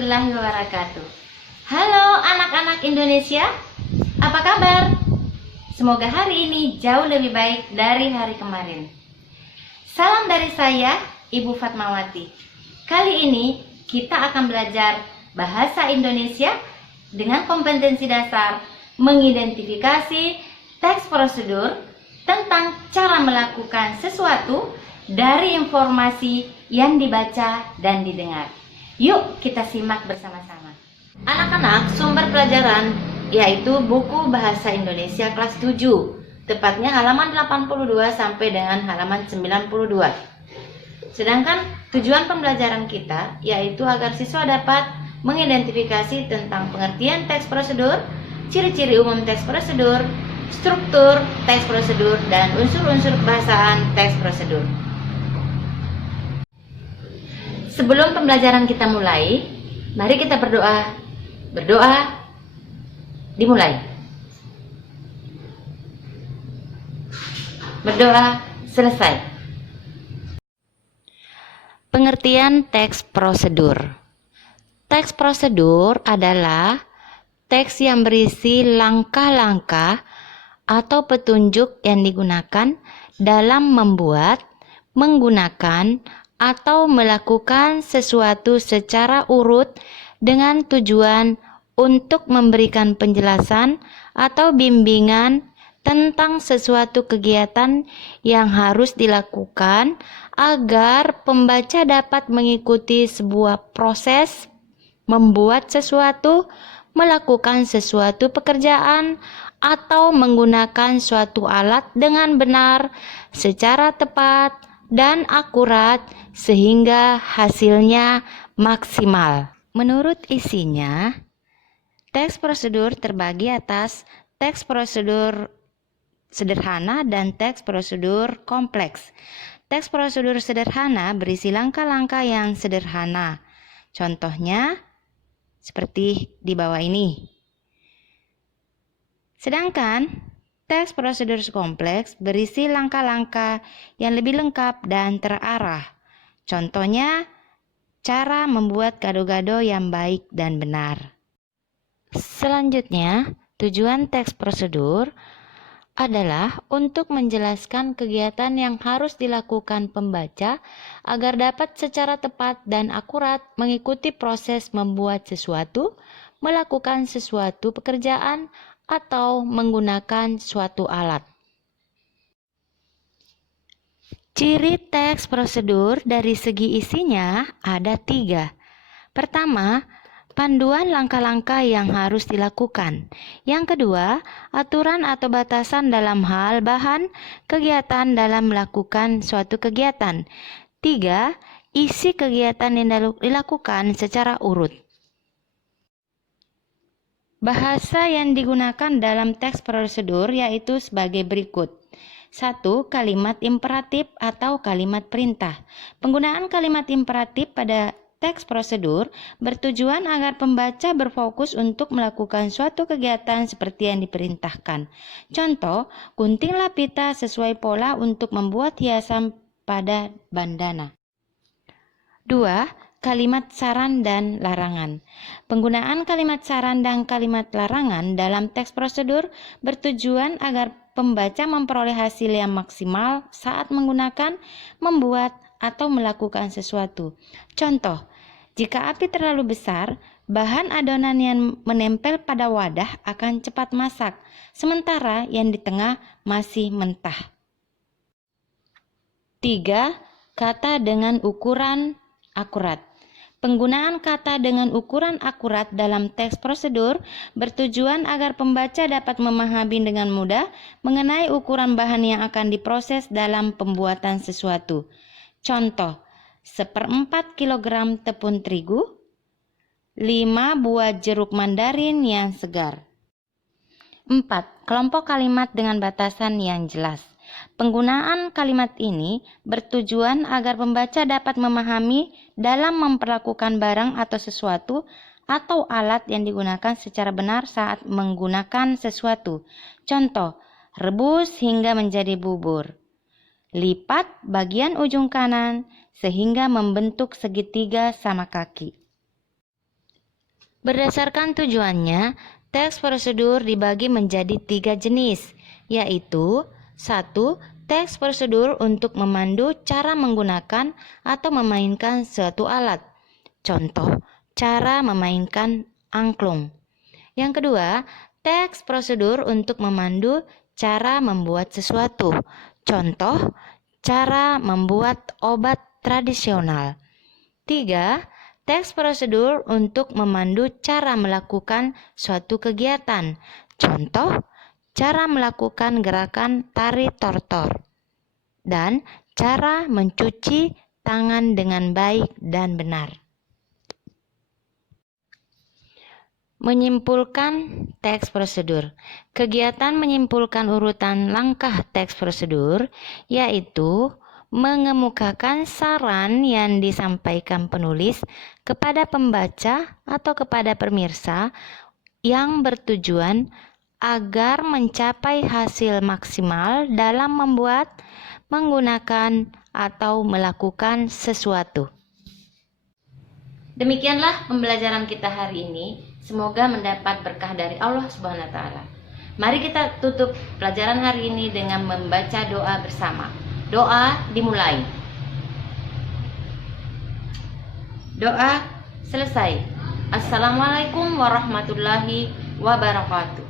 warahmatullahi wabarakatuh. Halo anak-anak Indonesia, apa kabar? Semoga hari ini jauh lebih baik dari hari kemarin. Salam dari saya, Ibu Fatmawati. Kali ini kita akan belajar bahasa Indonesia dengan kompetensi dasar mengidentifikasi teks prosedur tentang cara melakukan sesuatu dari informasi yang dibaca dan didengar. Yuk kita simak bersama-sama. Anak-anak, sumber pelajaran yaitu buku Bahasa Indonesia kelas 7, tepatnya halaman 82 sampai dengan halaman 92. Sedangkan tujuan pembelajaran kita yaitu agar siswa dapat mengidentifikasi tentang pengertian teks prosedur, ciri-ciri umum teks prosedur, struktur teks prosedur, dan unsur-unsur kebahasaan teks prosedur. Sebelum pembelajaran kita mulai, mari kita berdoa. Berdoa dimulai. Berdoa selesai. Pengertian teks prosedur. Teks prosedur adalah teks yang berisi langkah-langkah atau petunjuk yang digunakan dalam membuat, menggunakan, atau melakukan sesuatu secara urut dengan tujuan untuk memberikan penjelasan atau bimbingan tentang sesuatu kegiatan yang harus dilakukan agar pembaca dapat mengikuti sebuah proses, membuat sesuatu, melakukan sesuatu pekerjaan, atau menggunakan suatu alat dengan benar, secara tepat, dan akurat sehingga hasilnya maksimal. Menurut isinya, teks prosedur terbagi atas teks prosedur sederhana dan teks prosedur kompleks. Teks prosedur sederhana berisi langkah-langkah yang sederhana. Contohnya seperti di bawah ini. Sedangkan teks prosedur kompleks berisi langkah-langkah yang lebih lengkap dan terarah. Contohnya, cara membuat gado-gado yang baik dan benar. Selanjutnya, tujuan teks prosedur adalah untuk menjelaskan kegiatan yang harus dilakukan pembaca agar dapat secara tepat dan akurat mengikuti proses membuat sesuatu, melakukan sesuatu pekerjaan, atau menggunakan suatu alat. Ciri teks prosedur dari segi isinya ada 3. Pertama, panduan langkah-langkah yang harus dilakukan. Yang kedua, aturan atau batasan dalam hal bahan kegiatan dalam melakukan suatu kegiatan. 3, isi kegiatan yang dilakukan secara urut. Bahasa yang digunakan dalam teks prosedur yaitu sebagai berikut. 1. Kalimat imperatif atau kalimat perintah. Penggunaan kalimat imperatif pada teks prosedur bertujuan agar pembaca berfokus untuk melakukan suatu kegiatan seperti yang diperintahkan. Contoh, guntinglah pita sesuai pola untuk membuat hiasan pada bandana. 2. Kalimat saran dan larangan. Penggunaan kalimat saran dan kalimat larangan dalam teks prosedur bertujuan agar pembaca memperoleh hasil yang maksimal saat menggunakan, membuat, atau melakukan sesuatu. Contoh, jika api terlalu besar, bahan adonan yang menempel pada wadah akan cepat masak, sementara yang di tengah masih mentah. 3. Kata dengan ukuran akurat. Penggunaan kata dengan ukuran akurat dalam teks prosedur bertujuan agar pembaca dapat memahami dengan mudah mengenai ukuran bahan yang akan diproses dalam pembuatan sesuatu. Contoh, 1/4 kilogram tepung terigu, 5 buah jeruk mandarin yang segar. 4. Kelompok kalimat dengan batasan yang jelas. Penggunaan kalimat ini bertujuan agar pembaca dapat memahami dalam memperlakukan barang atau sesuatu atau alat yang digunakan secara benar saat menggunakan sesuatu. Contoh, rebus hingga menjadi bubur. Lipat bagian ujung kanan sehingga membentuk segitiga sama kaki. Berdasarkan tujuannya, teks prosedur dibagi menjadi 3 jenis, yaitu 1. Teks prosedur untuk memandu cara menggunakan atau memainkan suatu alat. Contoh, cara memainkan angklung. Yang kedua, teks prosedur untuk memandu cara membuat sesuatu. Contoh, cara membuat obat tradisional. 3. Teks prosedur untuk memandu cara melakukan suatu kegiatan. Contoh, cara melakukan gerakan tari tortor. Dan cara mencuci tangan dengan baik dan benar. Menyimpulkan teks prosedur. Kegiatan menyimpulkan urutan langkah teks prosedur yaitu mengemukakan saran yang disampaikan penulis kepada pembaca atau kepada pemirsa yang bertujuan agar mencapai hasil maksimal dalam membuat, menggunakan, atau melakukan sesuatu. Demikianlah pembelajaran kita hari ini. Semoga mendapat berkah dari Allah Subhanahu wa taala. Mari kita tutup pelajaran hari ini dengan membaca doa bersama. Doa dimulai. Doa selesai. Assalamualaikum warahmatullahi wabarakatuh.